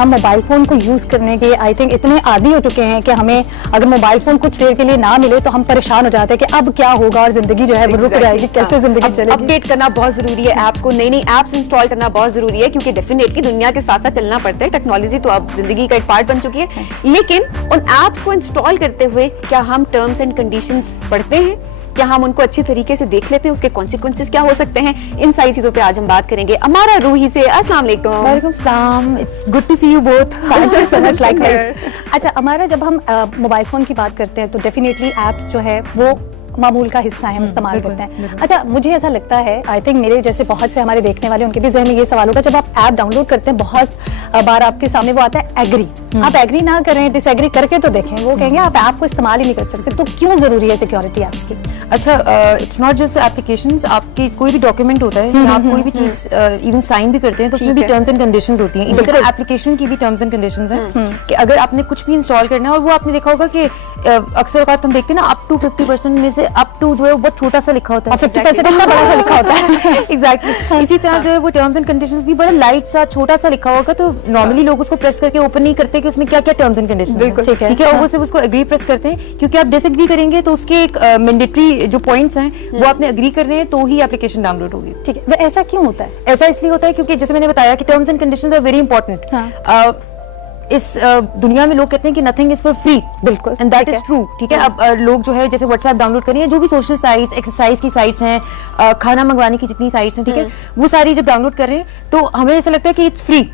हम mobile phone को use करने के आई थिंक इतने आदी हो चुके हैं कि हमें अगर मोबाइल फ़ोन कुछ देर के लिए ना मिले तो हम परेशान हो जाते हैं कि अब क्या होगा और ज़िंदगी जो है वो रुक जाएगी, कैसे ज़िंदगी चलेगी। अपडेट करना बहुत ज़रूरी है, ऐप्स को नई ऐप्स इंस्टॉल करना बहुत ज़रूरी है, क्योंकि डेफिनेटली दुनिया के साथ साथ चलना पड़ता है। टेक्नोलॉजी तो अब ज़िंदगी का एक पार्ट बन चुकी है, लेकिन उन ऐप्स को इंस्टॉल करते हुए क्या हम टर्म्स एंड कंडीशंस पढ़ते हैं? क्या हम उनको अच्छी तरीके से देख लेते हैं? उसके कॉन्सिक्वेंसेस क्या हो सकते हैं? इन सारी चीजों पे आज हम बात करेंगे अमारा रूही से। अस्सलाम वालेकुम। वालेकुम सलाम, it's good to see you both. Thank you so much. Likewise. अच्छा अमारा, जब हम मोबाइल फोन की बात करते हैं तो डेफिनेटली एप्स जो है वो मामूल का हिस्सा है, हम इस्तेमाल करते हैं। अच्छा मुझे ऐसा लगता है, आई थिंक मेरे जैसे बहुत से हमारे देखने वाले उनके भी जहन में ये सवाल होगा, जब आप ऐप डाउनलोड करते हैं बहुत बार आपके सामने वो आता है एग्री। आप एग्री ना करें, डिसएग्री करके तो देखें, वो कहेंगे आप ऐप को इस्तेमाल ही नहीं कर सकते। तो क्यों जरूरी है सिक्योरिटी ऐप्स की? अच्छा, इट्स नॉट जस्ट एप्लीकेशंस, आपकी कोई भी डॉक्यूमेंट होता है, आप कोई भी चीज इवन साइन भी करते हैं तो उसमें भी टर्म्स एंड कंडीशंस होती हैं। इसी तरह एप्लीकेशन की भी टर्म्स एंड कंडीशंस हैं कि अगर आपने कुछ भी इंस्टॉल करना है, और वो आपने देखा होगा कि अक्सर औक़ात हम देखते हैं ना, अप टू 50% में से अप टू जो है बहुत छोटा सा लिखा होता है, 50% इतना बड़ा सा लिखा होता है। एग्जैक्टली। इसी तरह जो है वो टर्म्स एंड कंडीशंस भी बड़ा लाइट सा छोटा सा लिखा होगा, तो नॉर्मली लोग उसको प्रेस करके ओपन नहीं करते कि उसमें क्या क्या टर्म्स एंड कंडीशंस हैं, ठीक है, और वो सिर्फ उसको एग्री प्रेस करते हैं, क्योंकि आप डिसएग्री करेंगे तो उसके एक मैंडेटरी जो पॉइंट्स हैं वो आपने एग्री करने हैं तो ही एप्लीकेशन डाउनलोड होगी। ठीक है, वह ऐसा क्यों होता है? ऐसा इसलिए होता है क्योंकि जैसे मैंने बताया कि terms and conditions are very important. इस दुनिया में लोग कहते हैं कि नथिंग इज फॉर फ्री, बिल्कुल, एंड दैट इज ट्रू, ठीक है। अब लोग जो है जैसे व्हाट्सएप डाउनलोड करें, जो भी सोशल साइट्स, एक्सरसाइज की साइट्स हैं, खाना मंगवाने की जितनी साइट्स हैं, ठीक है, वो सारी जब डाउनलोड कर रहे हैं तो हमें ऐसा लगता है कि इट्स फ्री।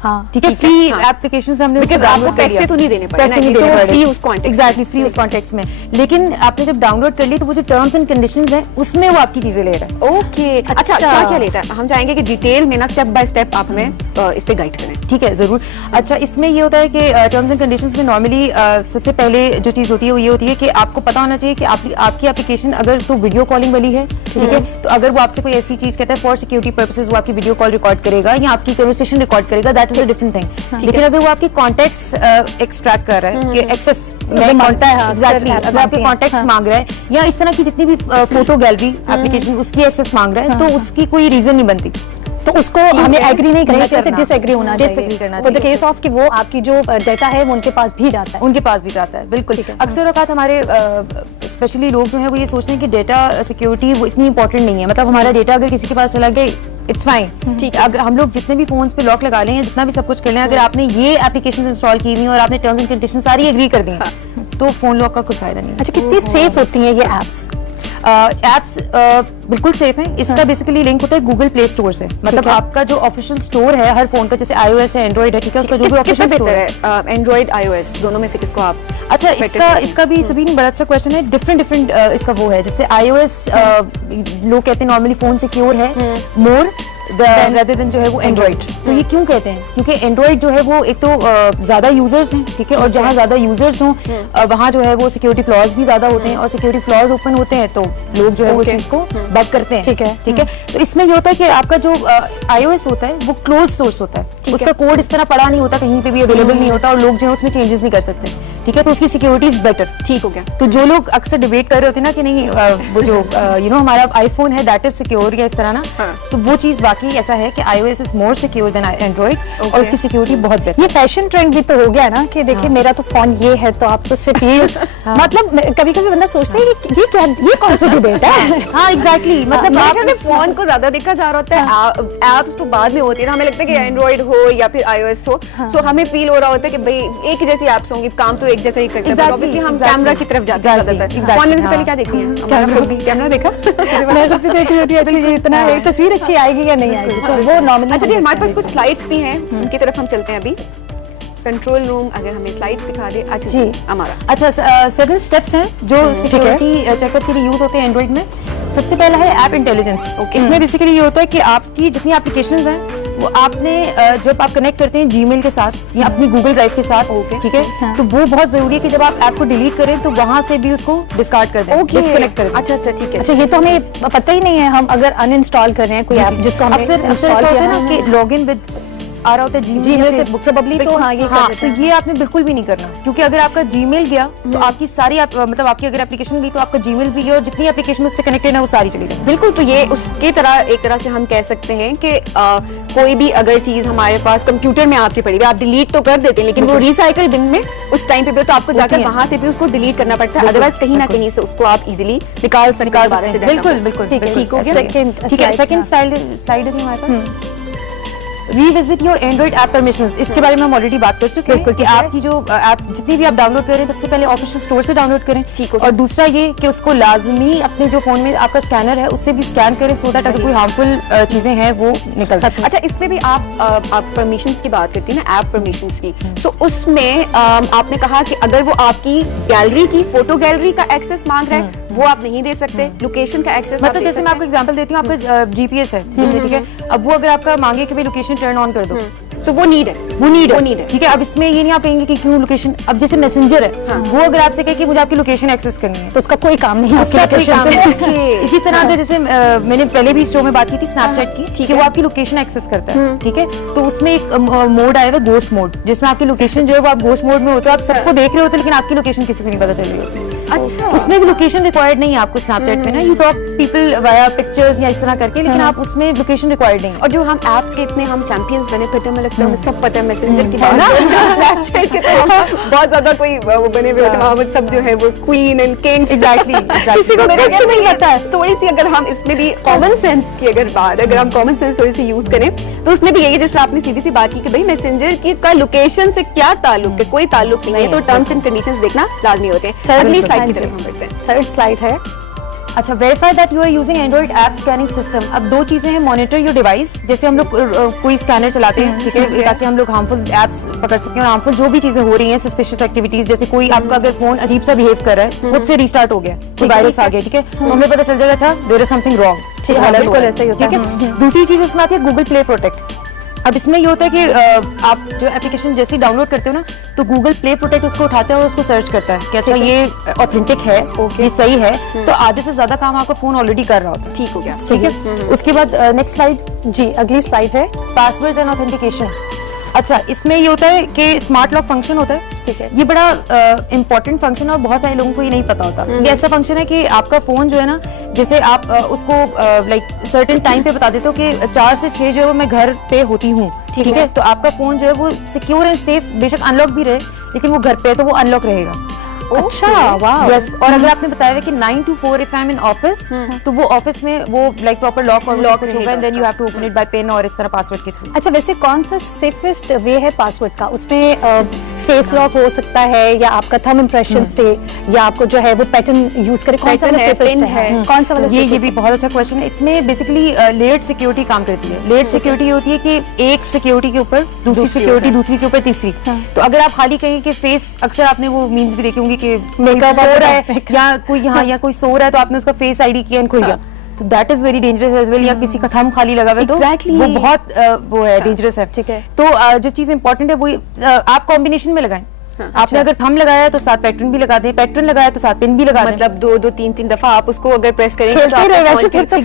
हाँ, ठीक है, फ्री एप्लीकेशन से हमने आपको पैसे तो नहीं देने पड़े, पैसे नहीं देने पड़े, फ्री उस कॉन्टेक्स्ट, एग्जैक्टली फ्री उस कॉन्टेक्स्ट में। लेकिन आपने जब डाउनलोड कर ली तो वो जो टर्म्स एंड कंडीशंस हैं उसमें वो आपकी चीजें ले रहा है। ओके, अच्छा क्या क्या लेता है? हम चाहेंगे कि डिटेल में ना स्टेप बाय स्टेप आप हमें इस पे गाइड करें। ठीक है, जरूर। अच्छा, इसमें ये होता है कि टर्म्स एंड कंडीशंस में नॉर्मली सबसे पहले जो चीज होती है वो ये होती है कि आपको पता होना चाहिए कि आपकी एप्लीकेशन अगर तो वीडियो कॉलिंग वाली है, ठीक है, तो अगर वो आपसे कोई ऐसी चीज कहता है फॉर सिक्योरिटी पर्पसेस वो आपकी वीडियो कॉल रिकॉर्ड करेगा या आपकी कन्वर्सेशन रिकॉर्ड करेगा, that is a different thing. लेकिन अगर वो आपकी कॉन्टेक्ट्स एक्सट्रैक्ट कर रहा है कि एक्सेस मांगता है, एग्जैक्टली, अगर आपके कॉन्टेक्ट्स मांग रहा है या इस तरह की जितनी भी फोटो गैलरी एप्लीकेशन उसकी एक्सेस मांग रहा है, तो उसकी कोई रीजन नहीं बनती, तो उसको हमें एग्री नहीं करना चाहिए, डिसएग्री होना चाहिए। डिसएग्री करना चाहिए। इन द केस ऑफ कि वो आपकी जो डाटा है वो उनके पास भी जाता है, उनके पास भी जाता है, बिल्कुल। अक्सर औक़ात हमारे स्पेशली लोग जो है वो ये सोचते हैं कि डेटा सिक्योरिटी वो इतनी इंपॉर्टेंट नहीं है, मतलब हमारा डेटा अगर किसी के पास चला गया इट्स फाइन, ठीक है। अगर हम लोग जितने भी फोन्स पे लॉक लगा लें या जितना भी सब कुछ कर लें, अगर आपने ये एप्लीकेशंस इंस्टॉल की हुई और आपने टर्म्स एंड कंडीशंस सारी एग्री कर दी हैं, तो फोन लॉक का कोई फायदा नहीं है। अच्छा, कितनी सेफ होती हैं ये एप्स? एप्स बिल्कुल सेफ हैं। इसका बेसिकली लिंक होता है गूगल प्ले स्टोर से, मतलब आपका जो ऑफिशियल स्टोर है हर फोन का, जैसे iOS है, एंड्रॉइड है, ठीक है, उसका जो भी ऑफिशियल स्टोर है, एंड्रॉइड iOS दोनों में से किसको आप? अच्छा, इसका भी सभी बड़ा अच्छा क्वेश्चन है। डिफरेंट इसका वो है, जैसे iOS लोग कहते हैं नॉर्मली फोन सिक्योर है मोर rather than जो है वो एंड्रॉइड। तो ये क्यों कहते हैं? क्योंकि एंड्रॉइड जो है वो एक तो ज्यादा यूजर्स हैं, ठीक है, और जहाँ ज्यादा यूजर्स हों वहाँ जो है वो सिक्योरिटी फ्लॉज भी ज्यादा होते हैं, और सिक्योरिटी फ्लॉज ओपन होते हैं तो लोग जो है वो चीज को बग करते हैं, ठीक है। तो इसमें ये होता है कि आपका जो iOS होता है वो क्लोज सोर्स होता है, उसका कोड इस तरह पड़ा नहीं होता, कहीं पे भी अवेलेबल नहीं होता, और लोग जो है उसमें चेंजेस नहीं कर सकते, ठीक है, तो उसकी सिक्योरिटी इज बेटर। ठीक हो गया। तो जो लोग अक्सर डिबेट कर रहे होते हैं ना कि नहीं वो जो हमारा आईफोन है दैट इज सिक्योर या इस तरह ना, तो वो चीज वाकई ऐसा है कि iOS is more secure than Android, और उसकी सिक्योरिटी बहुत बेहतर। ये फैशन ट्रेंड भी तो हो गया ना कि देखिए मेरा तो फोन ये है तो आप तो सिर्फ ये मतलब कभी कभी बंदा सोचता है कि ये कौन सी डिबेट है? हाँ, एग्जैक्टली, मतलब आपने फोन को ज्यादा देखा जा रहा होता है, एप्स तो बाद में होती है ना, हमें लगता है कि एंड्रॉइड हो या फिर iOS हो, सो हमें फील हो रहा होता है कि भाई एक ही जैसी एप्स होंगी, काम तो एक जैसा ही करते हैं, ऑब्वियसली हम कैमरा की तरफ जाते हैं ज्यादातर। फोन लेने से पहले क्या देखती हैं? कैमरा देखा, मैं सबसे देखी होती है अच्छी, इतना एक तस्वीर अच्छी आएगी या नहीं आएगी, तो वो नॉर्मली। अच्छा जी, हमारे पास कुछ स्लाइड्स भी हैं, उनकी तरफ हम चलते हैं अभी। कंट्रोल रूम अगर हमें स्लाइड्स दिखा दे। अच्छा जी, हमारा अच्छा 7 स्टेप्स हैं जो सिक्योरिटी चेकअप के लिए यूज होते हैं एंड्रॉइड में। सबसे पहला है ऐप इंटेलिजेंस। इसमें बेसिकली ये होता है कि आपकी जितनी एप्लीकेशंस हैं वो आपने जब आप कनेक्ट करते हैं जीमेल के साथ या अपनी गूगल ड्राइव के साथ, ठीक है, तो वो बहुत जरूरी है कि जब आप ऐप को डिलीट करें तो वहां से भी उसको डिस्कार्ड कर दें, डिस्कनेक्ट कर दें। अच्छा, ठीक है। अच्छा, ये तो हमें पता ही नहीं है, हम अगर अनइंस्टॉल कर रहे हैं कोई ऐप जिसको हमने अक्सर ऐसा होता है ना कि लॉगिन विद आ रहा होता है Gmail से probably तो हाँ, ये कर हाँ, देते तो हैं। ये आपने बिल्कुल भी नहीं करना, क्योंकि अगर आपका Gmail गया तो आपकी सारी मतलब आपकी अगर एप्लीकेशन गई तो आपका Gmail भी गया, और जितनी एप्लीकेशन उससे कनेक्टेड है वो सारी चली जाएगी। बिल्कुल, तो ये उसके तरह एक तरह से हम कह सकते हैं कि कोई भी अगर चीज हमारे पास कंप्यूटर में आपकी पड़ी हुई, आप डिलीट तो कर देते हैं लेकिन वो रिसाइकल बिन में उस टाइम पे भी तो आपको जाकर वहां से भी उसको डिलीट करना पड़ता है, अदरवाइज कहीं ना कहीं से उसको आप इजीली निकाल सकते हैं। बिल्कुल बिल्कुल ठीक है, ठीक हो गया। second ठीक है, slide, सेकंड स्लाइड है जी हमारे पास। Revisit your android app permissions, इसके बारे में हम ऑलरेडी बात कर चुके हैं बिल्कुल, कि ठीक है। आपकी जो ऐप जितनी भी आप डाउनलोड कर रहे हैं सबसे पहले ऑफिशियल स्टोर से डाउनलोड करें। ठीक हो और दूसरा ये कि उसको लाजमी अपने जो फोन में आपका स्कैनर है उससे भी स्कैन करें, सो दैट अगर कोई हार्मफुल चीजें हैं वो निकल सकती हैं। अच्छा, इसमें भी आप परमिशंस की बात करती हैं ना, ऐप परमिशंस की, तो उसमें आपने कहा कि अगर वो आपकी गैलरी की फोटो गैलरी का एक्सेस मांग रहा है वो आप नहीं दे सकते, लोकेशन का एक्सेस मतलब जैसे मैं आपको एग्जांपल देती हूँ, आपका जीपीएस है जैसे, ठीक है, अब वो अगर आपका मांगे कि भाई लोकेशन टर्न ऑन कर दो, तो वो नीड है, वो नीड है, ठीक है। अब इसमें ये नहीं आप कहेंगे कि क्यों लोकेशन, अब जैसे मैसेंजर है वो अगर आपसे कहे कि मुझे आपकी लोकेशन एक्सेस करनी है तो उसका कोई काम नहीं है उसका उसकी कोई location काम से। नहीं है। इसी तरह अगर जैसे मैंने पहले भी शो में बात की थी स्नैपचैट की, ठीक है, वो आपकी लोकेशन एक्सेस करता है, ठीक है, तो उसमें एक मोड आया हुआ गोस्ट मोड, जिसमें आपकी लोकेशन जो है वो आप गोस्ट मोड में होते हो, आप सबको देख रहे होते हो लेकिन आपकी लोकेशन किसी को नहीं पता चल रही होती। अच्छा, उसमें भी लोकेशन रिक्वायर्ड नहीं है आपको स्नैपचैट में ना, you talk people via pictures या इस तरह करके, लेकिन आप उसमें लोकेशन रिक्वायर्ड नहीं है। और जो हम ऐप्स के इतने हम चैंपियंस बने फिर हमें लगता है हमें सब पता है, मैसेंजर की बात स्नैपचैट के तो हम बहुत ज्यादा कोई वो बने हुए होते हैं, वहाँ सब जो है वो क्वीन एंड किंग्स एग्जैक्टली किसी को मेरे कुछ नहीं पता है। थोड़ी सी अगर हम इसमें भी कॉमन सेंस की अगर हम कॉमन सेंस थोड़ी सी यूज करें तो उसमें भी यही, जैसे आपने सीधी सी बात की कि भाई मैसेंजर की का लोकेशन से क्या ताल्लुक है, कोई ताल्लुक नहीं है, तो टर्म्स एंड कंडीशंस देखना लाजमी होते हैं। अगली स्लाइड की तरफ हम बढ़ते हैं। थर्ड स्लाइड है। अच्छा, verify that you are using Android app scanning system. अब दो चीजें हैं, मॉनिटर योर डिवाइस, जैसे हम लोग कोई स्कैनर चलाते हैं, ठीक है, ताकि हम लोग हार्मफुल ऐप्स पकड़ सकें और हार्मफुल जो भी चीजें हो रही हैं, सस्पिशियस एक्टिविटीज, जैसे कोई आपका अगर फोन अजीब सा बिहेव कर रहा है, खुद से रिस्टार्ट हो गया, कोई वायरस आ गया, ठीक है, तो हमें पता चल जाएगा अच्छा देयर इज समथिंग रॉन्ग, ठीक है, बिल्कुल ऐसा ही होता है। ठीक है। दूसरी चीज इसमें आती है गूगल प्ले प्रोटेक्ट। अब इसमें ये होता है कि आप जो एप्लीकेशन जैसे ही डाउनलोड करते हो ना, तो गूगल प्ले प्रोटेक्ट उसको उठाता है और उसको सर्च करता है कि अच्छा ये ऑथेंटिक है, ये सही है, तो आधे से ज्यादा काम आपका फोन ऑलरेडी कर रहा होता है। ठीक हो गया, ठीक है। उसके बाद नेक्स्ट स्लाइड जी, अगली स्लाइड है। Passwords and authentication. अच्छा, इसमें ये होता है कि स्मार्ट लॉक फंक्शन होता है, ठीक है। ये बड़ा इंपॉर्टेंट फंक्शन है और बहुत सारे लोगों को ये नहीं पता होता। ये ऐसा फंक्शन है कि आपका फोन जो है ना, जैसे आप उसको लाइक सर्टेन टाइम पे बता देते हो कि 4 से 6 जो है वो मैं घर पे होती हूँ, ठीक है, तो आपका फोन जो है वो सिक्योर एंड सेफ, बेशक अनलॉक भी रहे लेकिन वो घर पे है तो वो अनलॉक रहेगा। अच्छा, वाह। यस, और अगर आपने बताया हुआ कि 9 to 4 if I am in office, तो वो ऑफिस में वो लाइक प्रॉपर लॉक और लॉक होगा, and then you have to open it by pen और इस तरह पासवर्ड के थ्रू। अच्छा, वैसे कौन सा सेफेस्ट वे है पासवर्ड का? उसमें फेस लॉक हो सकता है या आपका थंब इंप्रेशन से, या आपको जो है वो पैटर्न यूज करे, कौन सा वाला सेफेस्ट है? कौन सा वाला ये भी बहुत अच्छा क्वेश्चन है। इसमें बेसिकली लेयर्ड सिक्योरिटी काम करती है। लेयर्ड सिक्योरिटी होती है कि एक सिक्योरिटी के ऊपर दूसरी सिक्योरिटी, दूसरी के ऊपर तीसरी। तो अगर आप खाली कहें कि फेस, अक्सर आपने वो मीम्स भी देखे होंगे कि कोई सो रहा है या कोई यहाँ या कोई सो रहा है तो आपने उसका फेस आईडी किया एंड खुल गया, तो that is very dangerous as well. या किसी का थंब खाली लगा हुआ है तो Exactly. वो बहुत वो है, डेंजरस है। ठीक है। तो जो चीज इंपॉर्टेंट है वो आप कॉम्बिनेशन में लगाएं। आपने अगर थंब लगाया है तो साथ पैटर्न भी लगा दें, पैटर्न लगाया तो साथ पिन भी लगा दें। मतलब 2-2 3-3 दफा आप उसको अगर प्रेस करेंगे खेलते ही रहेगा, फिर तो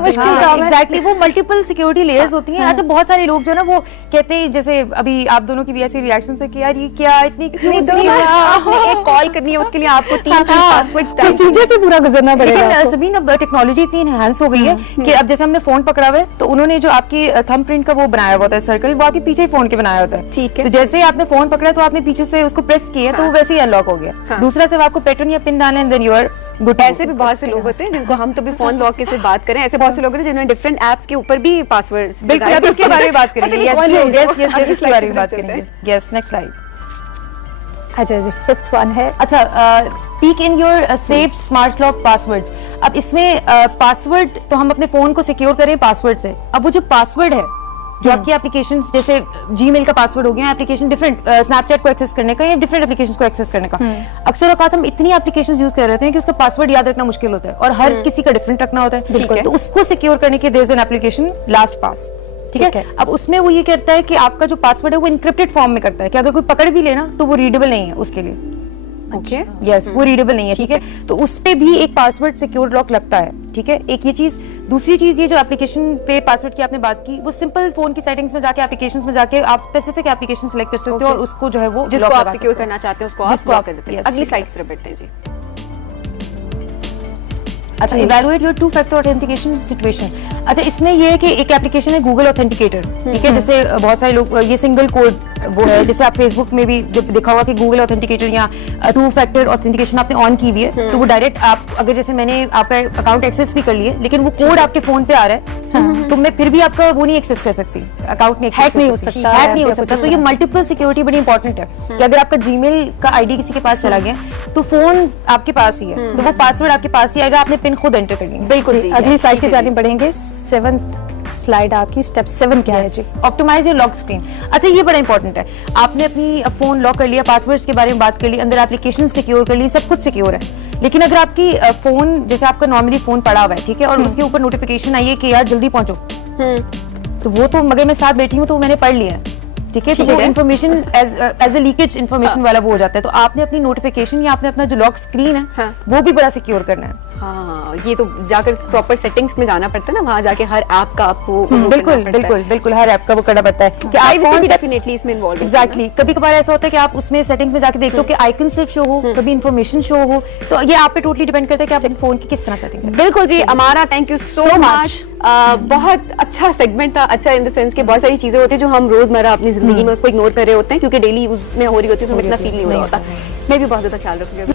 मुश्किल काम है। एग्जैक्टली, वो मल्टीपल सिक्योरिटी लेयर्स होती हैं। अच्छा, बहुत सारे लोग जो है ना वो कहते हैं, जैसे अभी आप दोनों की भी ऐसी रिएक्शन है कि यार ये क्या इतनी आपने एक कॉल करनी है उसके लिए आपको 3 पासवर्ड्स टाइप प्रोसीजर से पूरा गुजरना पड़ेगा। लेकिन सभी अब टेक्नोलॉजी इतनी एनहांस हो गई है कि अब जैसे हमने फोन पकड़ा हुआ है तो उन्होंने जो आपकी थंब प्रिंट का वो बनाया होता है सर्कल, वो आपके पीछे फोन के बनाया होता है। ठीक है। तो जैसे ही आपने फोन पकड़ा तो आपने पीछे से उसको प्रेस किया तो वो वैसे ही अनलॉक हो गया। दूसरा सिर्फ आपको पैटर्न या पिन डालना है, देन यू आर गुड। ऐसे भी बहुत से लोग होते हैं जिनको हम तो भी फोन लॉक के से बात करें, ऐसे बहुत से लोग हैं जिन्होंने डिफरेंट ऐप्स के ऊपर भी पासवर्ड्स। बिल्कुल, अब इसके बारे में बात करेंगे। यस, इसके बारे में बात करेंगे। Yes, next slide. अच्छा जी, फिफ्थ वन है। अच्छा, peak in your safe smart lock passwords. अब इसमें पासवर्ड तो हम अपने फोन को सिक्योर करें पासवर्ड से। अब वो जो पासवर्ड है जो आपकी एप्लीकेशन, जैसे जीमेल का पासवर्ड हो गया, एप्लीकेशन डिफरेंट, स्नैपचैट को एक्सेस करने का या डिफरेंट एप्लीकेशंस को एक्सेस करने का, अक्सर औकात हम इतनी एप्लीकेशंस यूज कर रहे हैं कि उसका पासवर्ड याद रखना मुश्किल होता है और हर किसी का डिफरेंट रखना होता है। ठीक है। तो उसको सिक्योर करने के there is an application LastPass, ठीक है। अब उसमें वो ये करता है कि आपका जो पासवर्ड है वो इनक्रिप्टेड फॉर्म में करता है कि अगर कोई पकड़ भी लेना तो वो रीडेबल नहीं है उसके लिए। ओके यस वो रीडेबल नहीं है, ठीक है। तो उस पे भी एक पासवर्ड सिक्योर लॉक लगता है, ठीक है। एक ये चीज, दूसरी चीज ये जो एप्लीकेशन पे पासवर्ड की आपने बात की, वो सिंपल फोन की सेटिंग्स में जाके एप्लीकेशंस में जाके आप स्पेसिफिक एप्लीकेशन सेलेक्ट कर सकते हो और उसको जो है वो जिसको lock आप लगा सिक्योर सकते हो। करना चाहते हैं उसको आप जिसको लॉक आप- कर देते हैं। yes, अगली स्लाइड yes. पर बैठते हैं जी। अच्छा, evaluate your two factor authentication situation. अच्छा, इसमें ये है कि एक एप्लीकेशन है गूगल ऑथेंटिकेटर, ठीक है। जैसे बहुत सारे लोग ये सिंगल कोड वो है, जैसे आप फेसबुक में भी जब देखा होगा कि गूगल ऑथेंटिकेटर या टू फैक्टर ऑथेंटिकेशन आपने ऑन की हुई है, तो वो डायरेक्ट आप अगर जैसे मैंने आपका अकाउंट एक्सेस भी कर लिया, लेकिन वो कोड आपके फोन पे आ रहा है, तो मैं फिर भी आपका वो नहीं एक्सेस कर सकती, अकाउंट नहीं Hack नहीं हो सकता, हैक नहीं हो या सकता। कुछ तो ये मल्टीपल सिक्योरिटी बड़ी इंपॉर्टेंट है कि अगर आपका जीमेल का आईडी किसी के पास चला गया तो फोन आपके पास ही है, तो वो पासवर्ड आपके पास ही आएगा, आपने पिन खुद एंटर करनी है। बिल्कुल जी, जी, अगली yes, स्लाइड की ठीक है जानी बढ़ेंगे। 7th स्लाइड आपकी, स्टेप 7 क्या है जी? Optimise your lock screen. अच्छा, ये बड़ा इंपॉर्टेंट है। आपने अपनी फोन लॉक कर लिया, पासवर्ड्स के बारे में बात कर ली, अंदर एप्लीकेशन सिक्योर कर ली, सब कुछ सिक्योर है, लेकिन अगर आपकी फोन जैसे आपका नॉर्मली फोन पड़ा हुआ है, ठीक है, और उसके ऊपर नोटिफिकेशन आई है कि यार जल्दी पहुंचो, तो वो तो मगर मैं साथ बैठी हूँ तो मैंने पढ़ लिया है, ठीक है। तो वो information as a leakage information वाला वो हो जाता है। तो आपने अपनी नोटिफिकेशन या आपने अपना जो लॉक स्क्रीन है हाँ। वो भी बड़ा सिक्योर करना है। हाँ, ये तो जाकर प्रॉपर सेटिंग्स में जाना पड़ता है ना, वहाँ जाके हर ऐप का आपको वो करना बिल्कुल पड़ता है। बिल्कुल बिल्कुल, हर ऐप का वो करना पड़ता है कि आप प्राइवेसी कौन भी सा डेफिनेटली इसमें इन्वॉल्व है। एग्जैक्टली। कभी कभार ऐसा होता है कि आप उसमें सेटिंग्स में जाके देखते हो कि आइकन सिर्फ शो हो, कभी इन्फॉर्मेशन शो हो, तो ये आप पे टोटली डिपेंड करता है कि आप अपने फोन की किस तरह सेटिंग करें। बिल्कुल जी, अमारा thank you so So much. बहुत अच्छा सेगमेंट था, अच्छा इन द सेंस कि बहुत सारी चीजें होती है जो हम रोजमर्रा अपनी जिंदगी में उसको इग्नोर कर रहे होते हैं क्योंकि डेली यूज में हो रही होती है, तो हमें इतना फील नहीं हो रहा होता। मैं भी बहुत ज्यादा ख्याल रखूंगी।